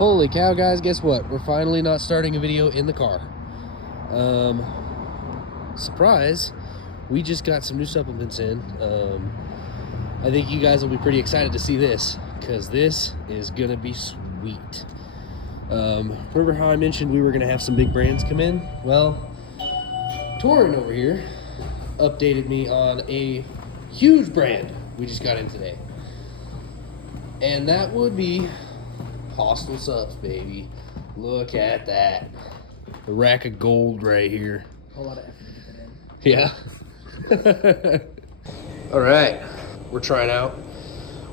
Holy cow, guys, guess what? We're finally not starting a video in the car. Surprise, we just got some new supplements in. I think you guys will be pretty excited to see this, because this is gonna be sweet. Remember how I mentioned we were gonna have some big brands come in? Well, Torin over here updated me on a huge brand we just got in today. And that would be Hostile Subs, baby. Look at that. A rack of gold right here. A lot of effort to get that in. Yeah. All right, we're trying out.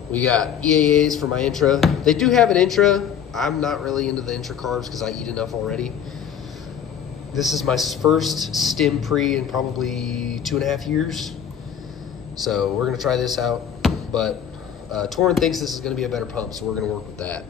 We got EAAs for my intra. They do have an intra. I'm not really into the intra carbs because I eat enough already. This is my first stim pre in probably 2.5 years. So we're gonna try this out. But Torin thinks this is gonna be a better pump, so we're gonna work with that.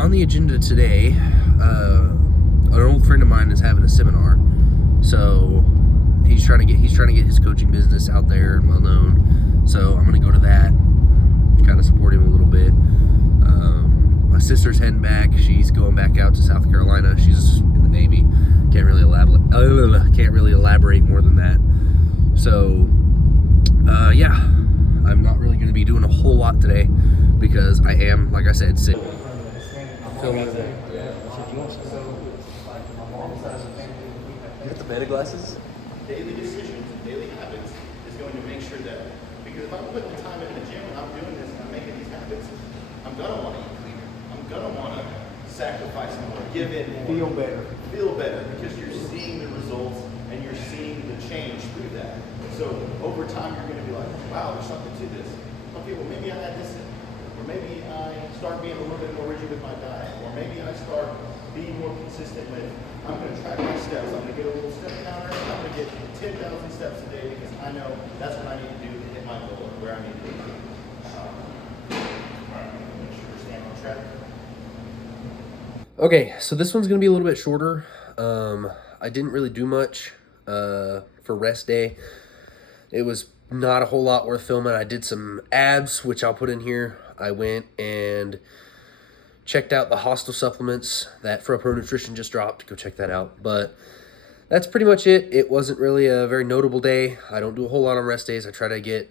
On the agenda today, an old friend of mine is having a seminar, so he's trying to get his coaching business out there and well known. So I'm gonna go to that, kind of support him a little bit. My sister's heading back; she's going back out to South Carolina. She's in the Navy. Can't really elaborate more than that. So yeah, I'm not really going to be doing a whole lot today because I am, like I said, sick. You got the meta glasses? Daily decisions and daily habits is going to make sure that, because if I'm putting the time in the gym and I'm doing this and I'm making these habits, I'm going to want to eat cleaner. I'm going to want to sacrifice more, give in more. Feel better, because you're seeing the results and you're seeing the change through that. So over time, you're going to be like, wow, there's something to this. Okay, well, maybe I add this in. Or maybe I start being a little bit more rigid with my diet. Or maybe I start being more consistent with, I'm going to track my steps. I'm going to get a little step counter. I'm going to get 10,000 steps a day because I know that's what I need to do to hit my goal and where I need to be. Make sure to stand on track. Okay, so this one's going to be a little bit shorter. I didn't really do much for rest day. It was not a whole lot worth filming. I did some abs, which I'll put in here. I went and checked out the Hostile supplements that Fro Pro Nutrition just dropped. Go check that out. But that's pretty much it. It wasn't really a very notable day. I don't do a whole lot on rest days. I try to get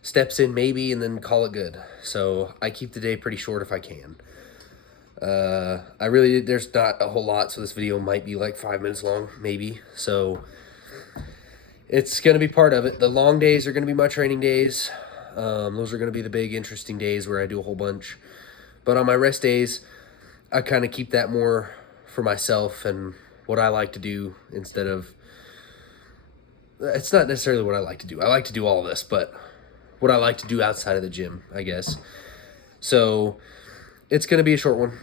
steps in maybe and then call it good. So I keep the day pretty short if I can. There's not a whole lot, so this video might be like 5 minutes long, maybe. So it's going to be part of it. The long days are going to be my training days. Those are going to be the big, interesting days where I do a whole bunch. But on my rest days, I kind of keep that more for myself and what I like to do instead of... It's not necessarily what I like to do. I like to do all this, but what I like to do outside of the gym, I guess. So it's going to be a short one.